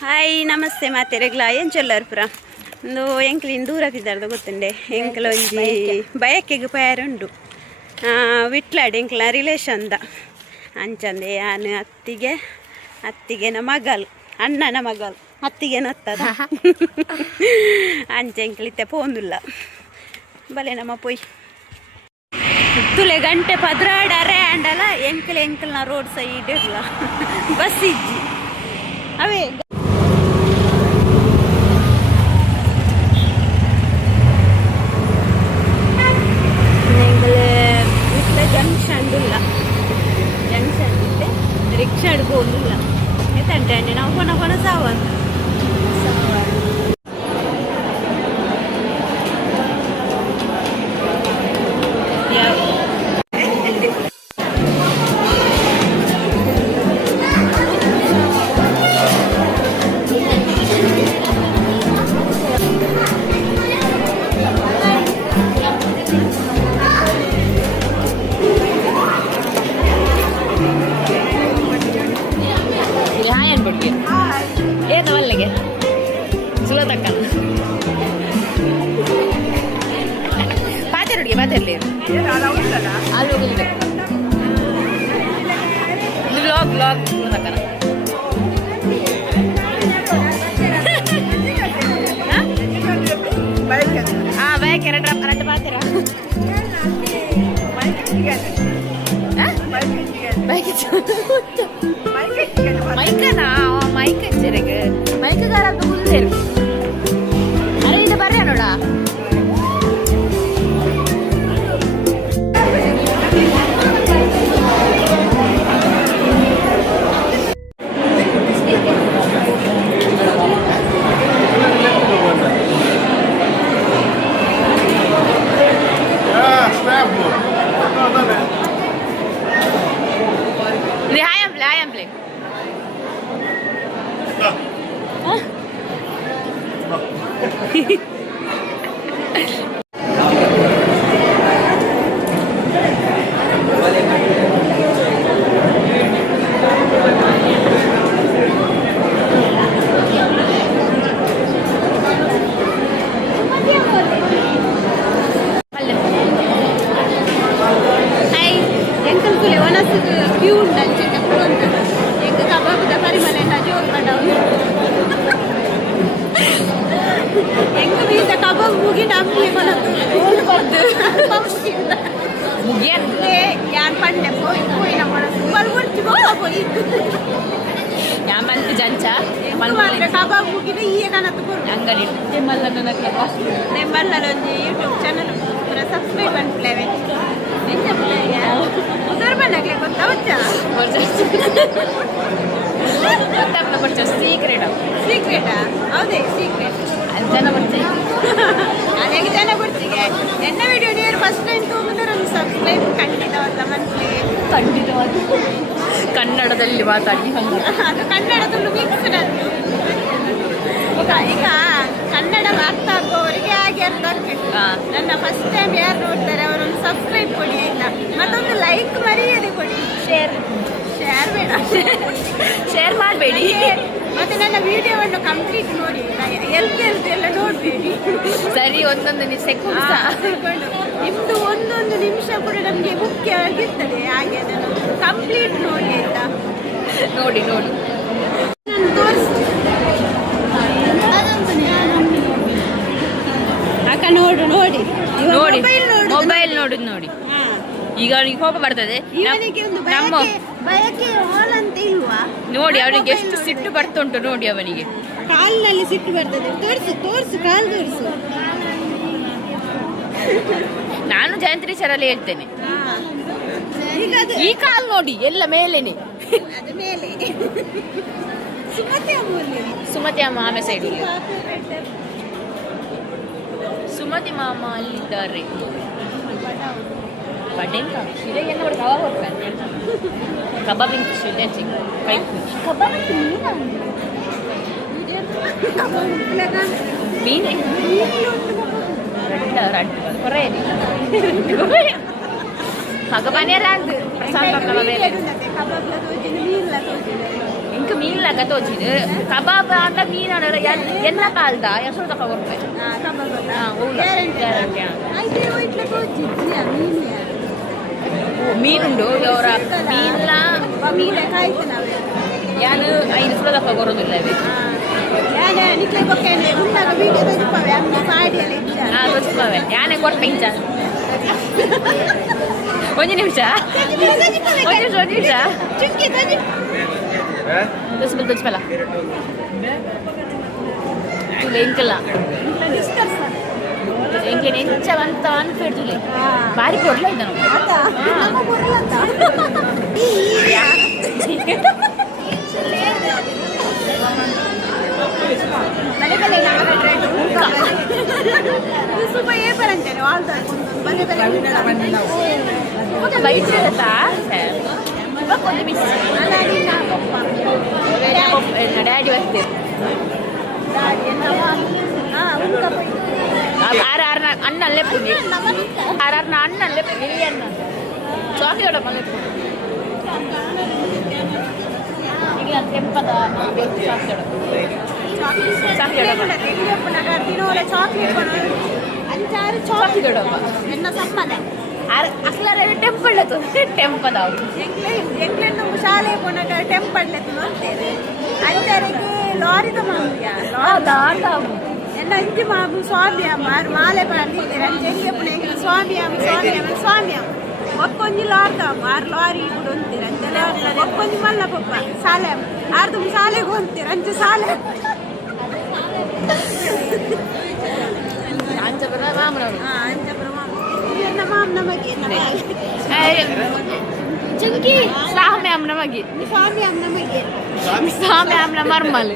hi ನಮಸ್ತೆ ಮಾತೆರೆಗ್ಲ ಏನು ಚೊಲ್ಲರ್ಪುರ ಒಂದು ಎಂಕ್ಲಿನ ದೂರಕ್ಕಿದ್ದಾರ್ದು ಗೊತ್ತುಂಡೆ ಎಂಕ್ಲ ಒಂಜಿ ಬಯಕೆಗೆ ಪಯರುಂಡು ವಿಟ್ಲಾಡ್ ಎಂಕ್ಲ ರಿಲೇಷನ್ದ ಅಂಚಂದೆ ಯಾನು ಅತ್ತಿಗೆನ ಮಗಲು ಅಣ್ಣನ ಮಗಲು ಅತ್ತಿಗೆನ ಹತ್ತದ ಅಂಚೆ ಎಂಕ್ಲಿತ್ತೆ ಪೋಂದುಲ್ಲ ಬಲೆ ನಮ್ಮ ಪೊಯ್ ತುಲೆ ಗಂಟೆ ಪದ್ರಾಡರೆ ಅಂಡಲ ಎಂಕ್ಲನ ರೋಡ್ ಸೈಡ್ ಇರಲ್ಲ ಬಸ್ ಇಜ್ಜಿ ಅವೇ ಜಂಕ್ಷನ್ ಇತ್ತೆ ರಿಕ್ಷಾ ಹಿಡ್ಕೊಂಡಿಲ್ಲ ಎತ್ತಂಟೆ ನಾವು ಕೊನ ಸಾವನ್ ಅಂಗಡಿ ನೆಮ್ಮಲ್ಲೊಂದು ಯೂಟ್ಯೂಬ್ ಚಾನಲ್ ಪೂರ ಸಬ್ಸ್ಕ್ರೈಬ್ ಅನ್ಪ್ಲೇವೆ ಬಣ್ಣಕ್ಕೆ ಗೊತ್ತಾ ಸೀಕ್ರೆಟಾ ಹೌದೇ ಸೀಕ್ರೆಟ್ ಜನ ಬರ್ತೀವಿ ಅನೇಕ ಜನ ಬರ್ತೀಗೆ ಎನ್ನ ವಿಡಿಯೋ ನೀರು ಫಸ್ಟ್ ಟೈಮ್ ತಗೊಂಡ್ರೆ ಒಂದು ಸಬ್ಸ್ಕ್ರೈಬ್ ಖಂಡಿತವಲ್ಲ ಮನ್ಸಲ್ಲಿ ಖಂಡಿತವಾದ ಕನ್ನಡದಲ್ಲಿ ಮಾತಾಡಿ ಅದು ಕನ್ನಡದಲ್ಲೂ ಮಿಕ್ಸ್ಡ್ ಅದು ಈಗ ಕನ್ನಡ ಅರ್ಥ ಆಗುವವರಿಗೆ ಹಾಗೆ ಅರ್ಥ ಆಗ್ಬೇಕು ನನ್ನ ಫಸ್ಟ್ ಟೈಮ್ ಯಾರು ನೋಡ್ತಾರೆ ಅವರೊಂದು ಸಬ್ಸ್ಕ್ರೈಬ್ ಕೊಡಿ ಆಯ್ತಾ ಮತ್ತೊಂದು ಲೈಕ್ ಮರೆಯದೆ ಕೊಡಿ ಶೇರ್ ಬೇಡ ಶೇರ್ ಮಾಡಬೇಡಿ ಮತ್ತೆ ನನ್ನ ವಿಡಿಯೋವನ್ನು ಕಂಪ್ಲೀಟ್ ನೋಡಿ ಎಲ್ಲ ನೋಡಬೇಡಿ ಸರಿ ಒಂದೊಂದು ಸೆಕೆಂಡ್ ನಿಮ್ಮದು ಒಂದೊಂದು ನಿಮಿಷ ಕೂಡ ನಮಗೆ ಮುಖ್ಯವಾಗಿರ್ತದೆ ಹಾಗೆ ಅದನ್ನು ಕಂಪ್ಲೀಟ್ ನೋಡಿ ಆಯ್ತಾ ನೋಡಿ ನಾನು ತೋರಿಸ್ತೀನಿ ನೋಡಿ ಮೊಬೈಲ್ ನೋಡುದು ನೋಡಿ ಈಗ ಅವನಿಗೆ ಕೋಪ ಬರ್ತದೆ ನೋಡಿ ಅವನಿಗೆ ಎಷ್ಟು ಸಿಟ್ಟು ಬರ್ತುಂಟು ನೋಡಿ ಅವನಿಗೆ ಕಾಲಿನಲ್ಲಿ ಸಿಟ್ಟು ಬರ್ತದೆ ತೋರಿಸು ಕಾಲು ತೋರಿಸು ನಾನು ಜಯಂತ್ರಿ ಸರಲ್ಲಿ ಹೇಳ್ತೇನೆ ಈ ಕಾಲು ನೋಡಿ ಎಲ್ಲ ಮೇಲೇನೆ ಸುಮತಿ ಅಮ್ಮ ಆಮೆ ಸೈಡ್ ಸುಮತಿ ಮಾಮ ಅಲ್ಲಿದ್ದಾರೆ ಬಡ್ಡೆಂತ ಇದೆ ಏನು ಮಾಡಿ ಕಬಾಬ್ ಹೋಗ್ತಾನೆ ಕಬಾಬ್ ಇಂತ ಇದೆ ಚಿಕ್ಕ ಕೈ ಕಬಾಬ್ ಮೀನೇ കുറേ ഭഗവാനെ രാത് എനിക്ക് ಮೀನ್ಲಾಕ ತೋಚಿದ್ದು ಕಬಾಬ್ ಅಂತ ಮೀನು ಎಲ್ಲ ಕಾಲ್ದ ಎಷ್ಟು ತಗೊಂಡ್ರೆ ಮೀನುಂಡು ಅವರ ಮೀನ್ಲ ಯಾನು 5 ಸುಲ ತಗೊರೋದಿಲ್ಲ ಯಾನೇ ಕೊಟ್ಟು ಇಂಚ ಒಂದು ನಿಮಿಷ ತುಸ್ಪಲ್ಲ ಎಂಕಲ್ಲ ಎಂಕೆ ಎಂಚ ಅಂತ ಅನ್ಪೇಡ್ತಿಲ್ಲ ಭಾರಿ ಕೊಡ್ಲ ಇದ್ದ డాడీ వస్తే అన్న లేపుంది ఆరారు అన్న లేపు అన్న చాక్లెట్ మళ్ళీ తెంపదా ಅಕ್ಲಾರ ಟೆಂಪಲ್ ಟೆಂಪದಾವು ಎಂಕ್ಲೆಂಡು ಶಾಲೆ ಪುನಃ ಟೆಂಪಲ್ ನೋಡ್ತೇವೆ ಅಂಚಾರಿಗೆ ಲಾರಿದ ಮಾಮೂಲಿಯ ಎಲ್ಲ ಇಂಚಿ ಮಾಮು ಸ್ವಾಮಿ ಅಮ್ಮ ಮಾಲೆ ಬಂದಿದ್ದೀರ ಅಂಚೆಂಗೆ ಪುನಃ ಸ್ವಾಮಿ ಅಮ್ಮ ಸ್ವಾಮಿ ಅಮ್ಮ ಸ್ವಾಮಿ ಅಮ್ಮ ಒಕ್ಕೊಂಜಿ ಲಾರ್ದಮ್ಮ 6 ಲಾರಿ ಕೂಡ ಹೊಂತೀರ ಅಂತೆಲ್ಲ ಒಕ್ಕೊಂಜಿ ಮಲ್ಲ ಪಪ್ಪ ಶಾಲೆ ಆರ್ದು ಶಾಲೆಗೆ ಹೊಂತೀರ ಅಂಚೆ ಶಾಲೆ ಅಂಚಪುರ ಮಾಮನವರು ಅಂಚಪುರ ಮಾಮ ನಮಗೆ ಚುಂಕಿ ಸ್ವಾಮಿ ಅಮ್ಮನ ಮಗೆ ಸ್ವಾಮಿ ಅಮ್ಮ ನಮಗೆ ಸ್ವಾಮಿ ಅಮ್ಮನ ಮರ್ಮಲ್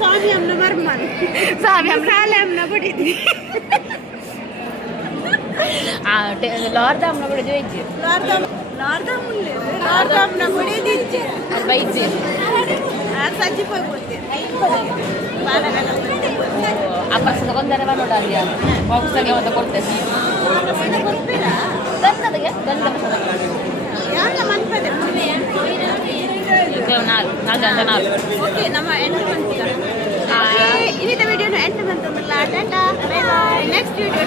ಸ್ವಾಮಿ ಅಮ್ಮನ ಮರ್ಮಲ್ ಸ್ವಾಮಿ ಅಮ್ಮ ಶಾಲೆ ಅಮ್ಮನ ಬಡಿದ್ವಿ ಲಾರ್ದ ಅಮ್ಮನ ಬಡಿದು ಇಜ್ಜಿ ಲಾರ್ದ ಅಮ್ಮನ ಬಡಿದಿಜ್ಜಿ ಬೈಜ್ಜಿ ಸಜ್ಜಿ ಪೋಯ್ ಕೊಡ್ತೀವಿ ಅಪ್ಪ ತಗೊಂಡರೆ ನೋಡ ಅಲ್ಲಿ ಬಾಕ್ಸ್ಗೆ ಮತ್ತೆ ಕೊಡ್ತೇನೆ ಗಂಧದಗೆ ಗಂಧ ನಾಲ್ಕು ಓಕೆ ನಮ್ಮ ಎಂಟು ಬಂತು ಇನ್ನಿದ್ದ ವಿಡಿಯೋನ ಎಂಟು ಬಂತು ನೆಕ್ಸ್ಟ್ ವಿಡಿಯೋ